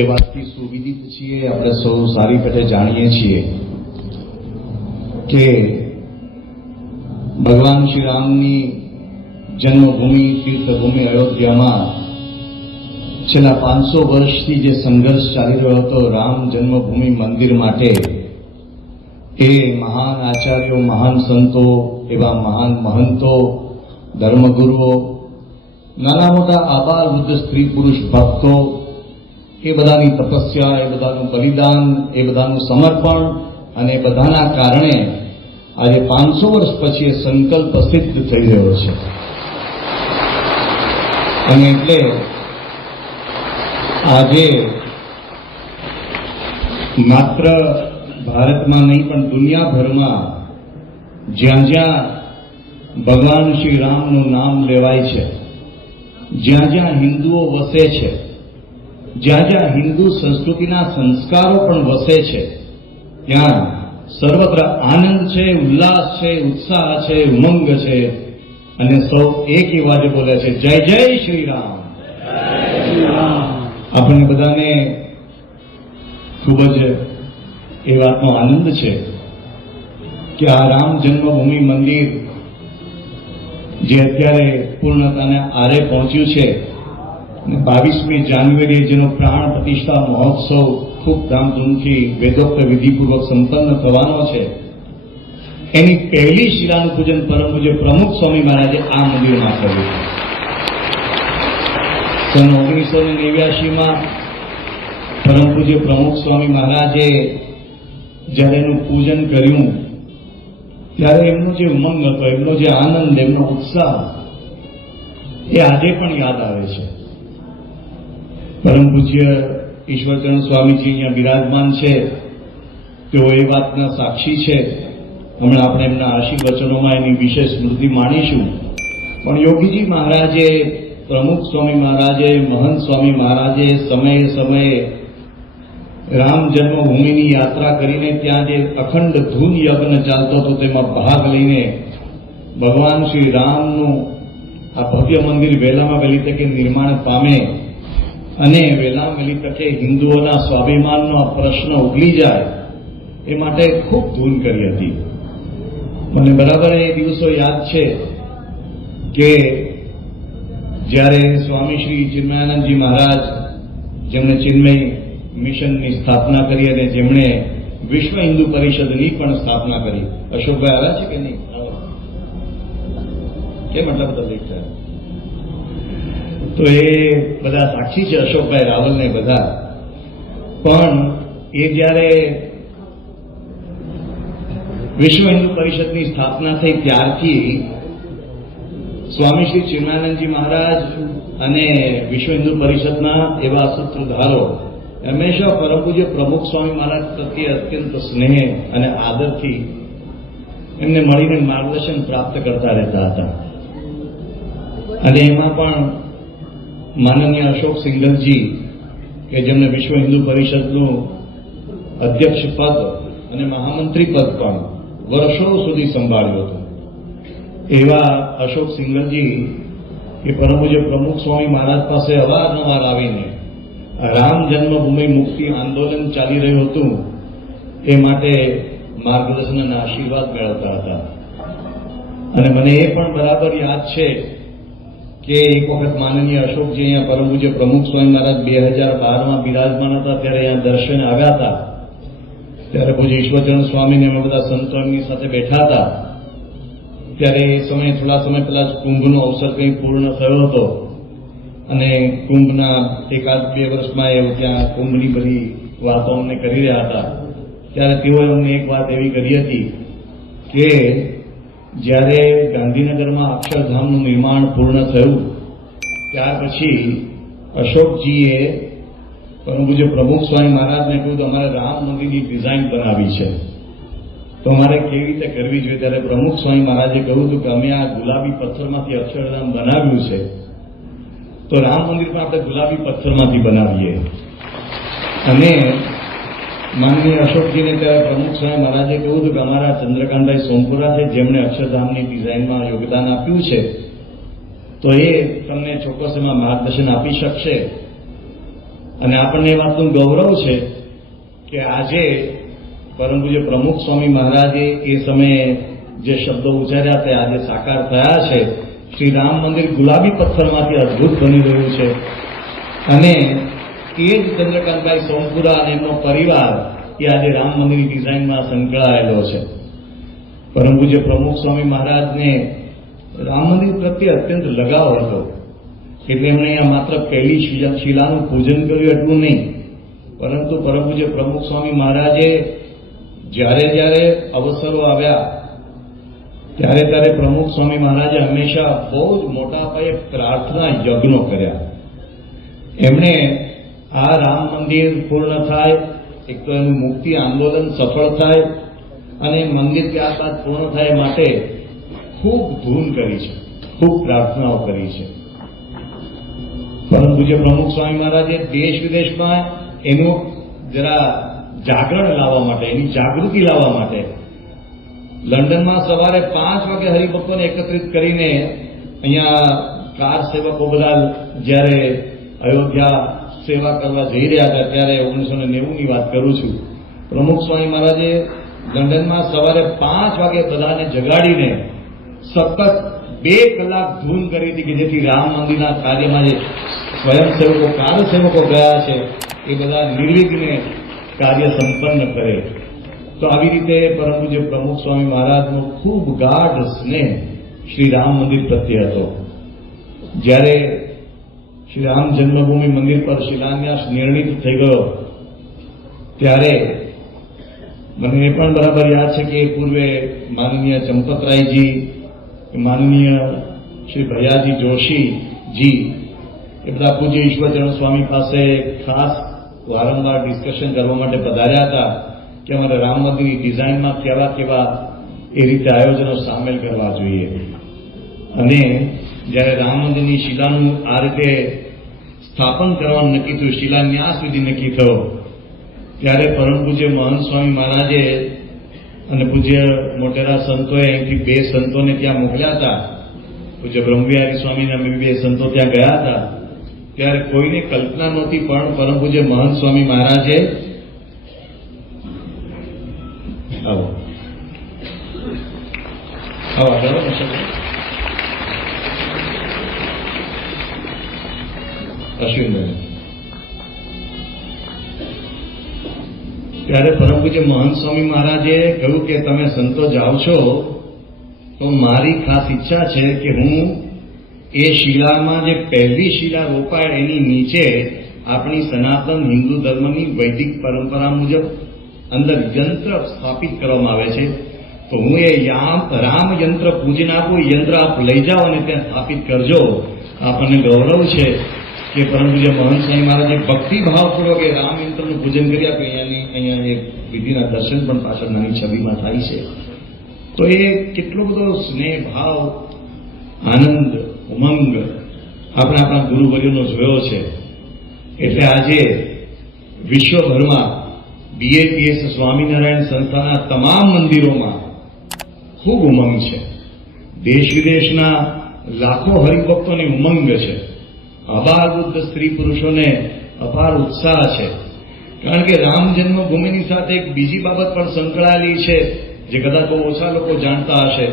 એ વાતથી સુવિદિત છીએ, આપણે સૌ સારી પેટે જાણીએ છીએ કે ભગવાન શ્રી રામની જન્મભૂમિ, તીર્થભૂમિ અયોધ્યામાં છેલ્લા પાંચસો વર્ષથી જે સંઘર્ષ ચાલી રહ્યો હતો રામ જન્મભૂમિ મંદિર માટે, એ મહાન આચાર્યો, મહાન સંતો, એવા મહાન મહંતો, ધર્મગુરુઓ, નાના મોટા આબાલ વૃદ્ધ સ્ત્રી પુરુષ ભક્તો એ બધાની તપસ્યા, એ બધાનું બલિદાન, એ બધાનું સમર્પણ અને બધાના કારણે આજે પાંચસો વર્ષ પછી એ સંકલ્પ સિદ્ધ થઈ રહ્યો છે. અને એટલે આજે માત્ર ભારતમાં નહીં, પણ દુનિયાભરમાં જ્યાં જ્યાં ભગવાન શ્રી રામનું નામ લેવાય છે, જ્યાં જ્યાં હિન્દુઓ વસે છે જ્યાં જ્યાં હિન્દુ સંસ્કૃતિના સંસ્કારો પણ વસે છે, ત્યાં સર્વત્ર આનંદ છે, ઉલ્લાસ છે, ઉત્સાહ છે, ઉમંગ છે અને સૌ એક અવાજે બોલે છે, જય જય શ્રી રામ આપણને બધાને ખૂબ જ એ વાતનો આનંદ છે કે આ રામ જન્મભૂમિ મંદિર જે અત્યારે પૂર્ણતાને આરે પહોંચ્યું છે અને બાવીસમી જાન્યુઆરીએ જેનો પ્રાણ પ્રતિષ્ઠા મહોત્સવ ખૂબ ધામધૂમથી વેદોક્ત વિધિપૂર્વક સંપન્ન થવાનો છે. એની પહેલી શિલાનું પૂજન પરમ પૂજ્ય પ્રમુખ સ્વામી મહારાજે આ મંદિરમાં કર્યું સન ઓગણીસો ને નેવ્યાસીમાં પરમ પૂજ્ય પ્રમુખ સ્વામી મહારાજે જ્યારે એનું પૂજન કર્યું, ત્યારે એમનો જે ઉમંગ હતો, એમનો જે આનંદ, એમનો ઉત્સાહ, એ આજે પણ યાદ આવે છે. પરમ પૂજ્ય ઈશ્વરચરણ સ્વામીજી અહીંયા બિરાજમાન છે. તેઓ એ વાતના સાક્ષી છે. હમણાં આપણે એમના આશીર્વચનોમાં એની વિશેષ સ્મૃતિ માણીશું. પણ યોગીજી મહારાજે, પ્રમુખ સ્વામી મહારાજે, મહંત સ્વામી મહારાજે સમયે સમયે રામ જન્મભૂમિની યાત્રા કરીને ત્યાં જે અખંડ ધૂન યજ્ઞ ચાલતો હતો તેમાં ભાગ લઈને ભગવાન શ્રી રામનું આ ભવ્ય મંદિર વહેલામાં વહેલી તકે નિર્માણ પામે. અને વહેલામાં વહેલી તકે હિન્દુઓના સ્વાભિમાનનો આ પ્રશ્ન ઉગલી જાય એ માટે ખૂબ ધૂન કરી હતી. મને બરાબર એ દિવસો યાદ છે કે જ્યારે સ્વામી શ્રી ચિન્મયાનંદજી મહારાજ જેમણે ચિન્મય મિશનની સ્થાપના કરી અને જેમણે વિશ્વ હિન્દુ પરિષદની પણ સ્થાપના કરી. અશોકભાઈ આવ્યા છે કે નહીં. કેમ આટલા બધા લેખ થયા? તો એ બધા સાક્ષી છે, અશોકભાઈ રાવલ ને બધા. પણ એ જ્યારે વિશ્વ હિન્દુ પરિષદની સ્થાપના થઈ ત્યારથી સ્વામી શ્રી ચિન્માનંદજી મહારાજ અને વિશ્વ હિન્દુ પરિષદના એવા સૂત્રધારો, હંમેશા પરમ પૂજ્ય પ્રમુખ સ્વામી મહારાજ પ્રત્યે અત્યંત સ્નેહ અને આદરથી એમને મળીને માર્ગદર્શન પ્રાપ્ત કરતા રહેતા હતા. અને એમાં પણ માનનીય અશોક સિંઘલજી, કે જેમને વિશ્વ હિન્દુ પરિષદનું અધ્યક્ષ પદ અને મહામંત્રી પદ પણ વર્ષો સુધી સંભાળ્યું હતું. એવા અશોક સિંઘલજી કે પરમ પ્રમુખ સ્વામી મહારાજ પાસે અવારનવાર આવીને રામ જન્મભૂમિ મુક્તિ આંદોલન ચાલી રહ્યું હતું, એ માટે માર્ગદર્શન અને આશીર્વાદ મેળવતા હતા. અને મને એ પણ બરાબર યાદ છે કે એક વખત માનનીય અશોકજી અહીંયા પરમ પૂજ્ય પ્રમુખ સ્વામી મહારાજ બે હજાર બારમાં બિરાજમાન હતા, ત્યારે અહીંયા દર્શન આવ્યા હતા. ત્યારે પૂજ્ય ઈશ્વરચરણ સ્વામીને અમે બધા સંતોની સાથે બેઠા હતા. ત્યારે એ સમયે થોડા સમય પહેલા જ કુંભનો અવસર કંઈ પૂર્ણ થયો હતો. અને કુંભના એકાદ બે વર્ષમાં એ ત્યાં કુંભની બધી વાતો અમને કરી રહ્યા હતા. ત્યારે તેઓએ અમને એક વાત એવી કરી હતી કે જ્યારે ગાંધીનગરમાં અક્ષરધામનું નિર્માણ પૂર્ણ થયું, ત્યાર પછી અશોકજીએ પરમ પૂજ્ય પ્રમુખ સ્વામી મહારાજને કહ્યું, તો અમારે રામ મંદિરની ડિઝાઇન બનાવી છે. તો અમારે કેવી રીતે કરવી જોઈએ? ત્યારે પ્રમુખ સ્વામી મહારાજે કહ્યું હતું કે અમે આ ગુલાબી પથ્થરમાંથી અક્ષરધામ બનાવ્યું છે. તો રામ મંદિર પણ આપણે ગુલાબી પથ્થરમાંથી બનાવીએ. અને માનનીય અશોકજીને ત્યારે પ્રમુખ સાહેબ મહારાજે કહ્યું હતું કે અમારા ચંદ્રકાંતભાઈ સોમપુરા છે, જેમણે અક્ષરધામની ડિઝાઇનમાં યોગદાન આપ્યું છે, તો એ તમને ચોક્કસ એમાં માર્ગદર્શન આપી શકશે. અને આપણને એ વાતનું ગૌરવ છે કે આજે પરંતુ જે પ્રમુખ સ્વામી મહારાજે એ સમયે જે શબ્દો ઉચ્ચાર્યા તે આજે સાકાર થયા છે. શ્રી રામ મંદિર ગુલાબી પથ્થરમાંથી અદ્ભુત બની રહ્યું છે. અને એ જ ચંદ્રકાંતભાઈ સોમપુરા અને એમનો પરિવાર એ આજે રામ મંદિરની ડિઝાઇનમાં સંકળાયેલો છે. પરમ પૂજ્ય પ્રમુખ સ્વામી મહારાજને રામ મંદિર પ્રત્યે અત્યંત લગાવ હતો, એટલે એમણે અહીંયા માત્ર પહેલી શિલા- શિલાનું પૂજન કર્યું એટલું નહીં. પરંતુ પરમ પૂજ્ય પ્રમુખ સ્વામી મહારાજે જ્યારે જ્યારે અવસરો આવ્યા, ત્યારે ત્યારે પ્રમુખ સ્વામી મહારાજે હંમેશા બહુ જ મોટા પાયે પ્રાર્થના યજ્ઞો કર્યા. એમણે આ રામ મંદિર પૂર્ણ થાય, એક તો એનું મુક્તિ આંદોલન સફળ થાય અને મંદિર ત્યારબાદ પૂર્ણ થાય માટે ખૂબ ધૂન કરી છે, ખૂબ પ્રાર્થનાઓ કરી છે. પરમ પૂજ્ય પ્રમુખ સ્વામી મહારાજે દેશ વિદેશમાં એનું જરા જાગરણ લાવવા માટે, એની જાગૃતિ લાવવા માટે લંડનમાં સવારે પાંચ વાગે હરિભક્તોને એકત્રિત કરીને અહીંયા કાર સેવકો બધા જ્યારે અયોધ્યા સેવા કરવા જઈ રહ્યા હતા, ત્યારે ઓગણીસો ને નેવુંની વાત કરું છું. પ્રમુખ સ્વામી મહારાજે લંડનમાં સવારે પાંચ વાગે બધાને જગાડીને સતત બે કલાક ધૂન કરી હતી કે જેથી રામ મંદિરના કાર્યમાં જે સ્વયંસેવકો, કાર્યસેવકો ગયા છે, એ બધા નિર્વિઘ્ને કાર્ય સંપન્ન કરે. તો આવી રીતે પરમ પૂજ્ય પ્રમુખ સ્વામી મહારાજનો ખૂબ ગાઢ સ્નેહ શ્રી રામ મંદિર પ્રત્યે હતો. જ્યારે શ્રી રામ જન્મભૂમિ મંદિર પર શિલાન્યાસ નિર્ણિત થઈ ગયો. ત્યારે મને એ પણ બરાબર યાદ છે કે પૂર્વે માનનીય ચંપતરાયજી માનનીય શ્રી ભૈયાજી જોશીજી, એ બધા પૂજ્ય ઈશ્વરચરણ સ્વામી પાસે ખાસ વારંવાર ડિસ્કશન કરવા માટે પધાર્યા હતા કે અમારે રામ મંદિરની ડિઝાઇનમાં કેવા કેવા એ રીતે આયોજનો સામેલ કરવા જોઈએ. અને જ્યારે રામ મંદિરની શિલાનું આ રીતે સ્થાપન કરવાનું નક્કી થયું શિલાન્યાસ સુધી નક્કી થયો, ત્યારે પરમ પૂજ્ય મહંત સ્વામી મહારાજે અને પૂજ્ય મોટેરા સંતોએ અહીંથી બે સંતોને ત્યાં મોકલ્યા હતા. પૂજ્ય બ્રહ્મવિહારી સ્વામીને અમે બે સંતો ત્યાં ગયા હતા. ત્યારે કોઈને કલ્પના નહોતી, પણ પરમ પૂજ્ય મહંત સ્વામી મહારાજે આવો. આવો આગળ અશ્વિનભાઈ ત્યારે પરમ પૂજ્ય મહંત સ્વામી મહારાજે કહ્યું કે તમે સંતો જાઓ છો, તો મારી ખાસ ઈચ્છા છે કે હું એ શિલામાં જે પહેલી શિલા રોપાય એની નીચે આપણી સનાતન હિન્દુ ધર્મની વૈદિક પરંપરા મુજબ અંદર યંત્ર સ્થાપિત કરવામાં આવે છે. તો હું એ રામ યંત્ર પૂજન આપું યંત્ર આપ લઈ જાઓ અને ત્યાં સ્થાપિત કરજો. આપણને ગૌરવ છે. કે પરમ પૂજ્ય મહંત સ્વામી મહારાજે ભક્તિભાવપૂર્વક એ ઇન્દ્રનું પૂજન કરી આપ્યું અહીંયાની અહીંયા એક વિધિના દર્શન પણ પાછળ નાની છબીમાં થાય છે. તો એ કેટલો બધો સ્નેહ, ભાવ, આનંદ, ઉમંગ આપણે આપણા ગુરુવર્યોનો જોયો છે. એટલે આજે વિશ્વભરમાં બીએપીએસ સ્વામિનારાયણ સંસ્થાના તમામ મંદિરોમાં ખૂબ ઉમંગ છે. દેશ વિદેશના લાખો હરિભક્તોની ઉમંગ છે. અપાર સ્ત્રી પુરુષોને અપાર ઉત્સાહ છે. કારણ કે રામ જન્મભૂમિની સાથે એક બીજી બાબત પણ સંકળાયેલી છે, જે કદાચ ઓછા લોકો જાણતા હશે.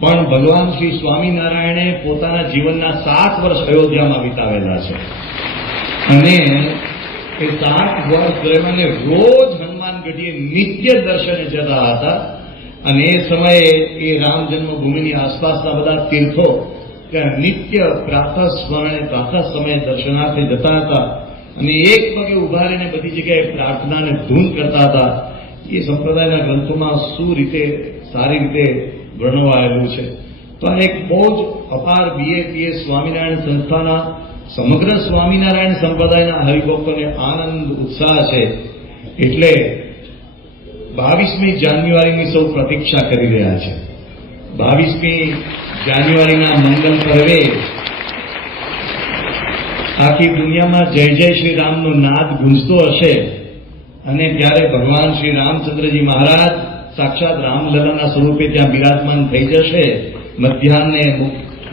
પણ ભગવાન શ્રી સ્વામિનારાયણે પોતાના જીવનના સાત વર્ષ અયોધ્યામાં વિતાવેલા છે. અને એ સાત વર્ષ દરમિયાન રોજ હનુમાનગઢીએ નિત્ય દર્શને જતા હતા. અને એ સમયે એ રામ જન્મભૂમિની આસપાસના બધા તીર્થો ત્યાં નિત્ય પ્રાતઃ સ્મરણે પ્રાતઃ સમયે દર્શનાર્થે જતા હતા અને એક પગે ઊભા રહીને બધી જગ્યાએ પ્રાર્થનાને ધૂન કરતા હતા. એ સંપ્રદાયના ગ્રંથોમાં શું રીતે, સારી રીતે વર્ણવાયેલું છે? તો આ એક બહુ જ અપાર બીએપીએ સ્વામિનારાયણ સંસ્થાના, સમગ્ર સ્વામિનારાયણ સંપ્રદાયના હરિભક્તોને આનંદ, ઉત્સાહ છે. એટલે બાવીસમી જાન્યુઆરીની સૌ પ્રતીક્ષા કરી રહ્યા છે. બાવીસમી જાન્યુઆરીના મંગલ પર્વે આખી દુનિયામાં જય જય શ્રી રામનો નાદ ગુંજતો હશે. અને ત્યારે ભગવાન શ્રી રામચંદ્રજી મહારાજ સાક્ષાત રામલલાના સ્વરૂપે ત્યાં બિરાજમાન થઈ જશે. મધ્યાહને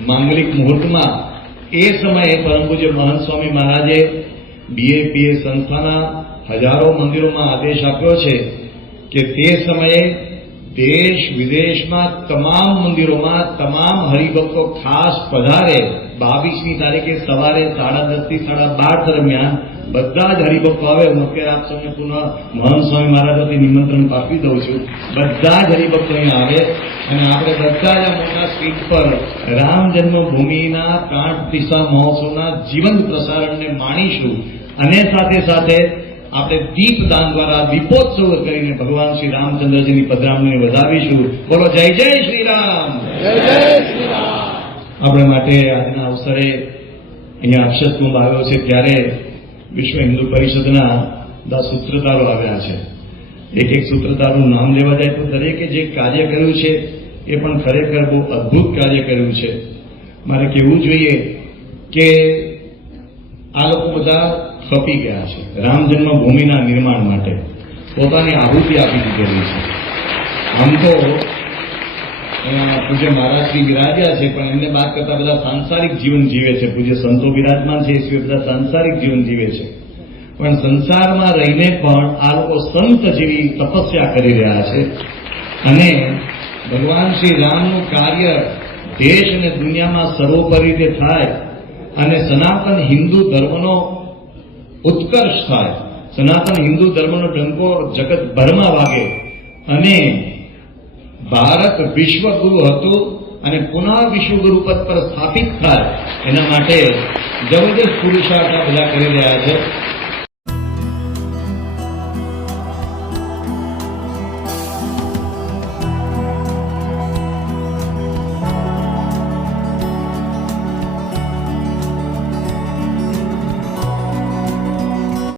માંગલિક મુહૂર્તમાં એ સમયે પરમ પૂજ્ય મહંત સ્વામી મહારાજે બીએપીએ સંસ્થાના હજારો મંદિરોમાં આદેશ આપ્યો છે કે તે સમયે દેશ વિદેશમાં તમામ મંદિરોમાં તમામ હરિભક્તો ખાસ પધારે બાવીસમી તારીખે સવારે સાડા દસથી સાડા બાર દરમિયાન બધા જ હરિભક્તો આવે. હું અત્યારે આપ સૌને પુનઃ મહંત સ્વામી મહારાજાથી નિમંત્રણ પાઠવી દઉં છું. બધા જ હરિભક્તો અહીંયા આવે અને આપણે બધા જ મોટા સ્પીચ પર રામ જન્મભૂમિના પ્રાણ પ્રતિષ્ઠા મહોત્સવના જીવંત પ્રસારણને માણીશું અને સાથે સાથે આપણે દીપદાન દ્વારા દીપોત્સવ કરીને ભગવાન શ્રી રામચંદ્રજીની પધરામણીને વધાવીશું. બોલો જય જય શ્રી રામ આપણે માટે આજના અવસરે અહીંયા અક્ષત કુંભ આવ્યો છે ત્યારે વિશ્વ હિન્દુ પરિષદના દસ સૂત્રધારો આવ્યા છે. એક એક સૂત્રધારનું નામ લેવા જાય તો દરેકે જે કાર્ય કર્યું છે એ પણ ખરેખર બહુ અદ્ભુત કાર્ય કર્યું છે. મારે કહેવું જોઈએ કે આ લોકો બધા ખપી ગયા છે. રામ જન્મભૂમિના નિર્માણ માટે પોતાની આહુતિ આપી દીધેલી છે. આમ તો પૂજ્ય મહારાજ શ્રી બિરાજ્યા છે, પણ એમને વાત કરતા બધા સાંસારિક જીવન જીવે છે. પૂજ્ય સંતો બિરાજમાન છે, એ સિવાય બધા સાંસારિક જીવન જીવે છે. પણ સંસારમાં રહીને પણ આ લોકો સંત જેવી તપસ્યા કરી રહ્યા છે. અને ભગવાન શ્રી રામનું કાર્ય દેશ અને દુનિયામાં સર્વોપરી રીતે થાય અને સનાતન હિન્દુ ધર્મનો ઉત્કર્ષ થાય. સનાતન હિન્દુ ધર્મનો ડંકો જગતભરમાં વાગે. અને ભારત વિશ્વગુરુ હતું અને પુનઃ વિશ્વગુરુ પદ પર સ્થાપિત થાય. એના માટે જબરદસ્ત પુરુષાર્થ બધા કરી રહ્યા છે.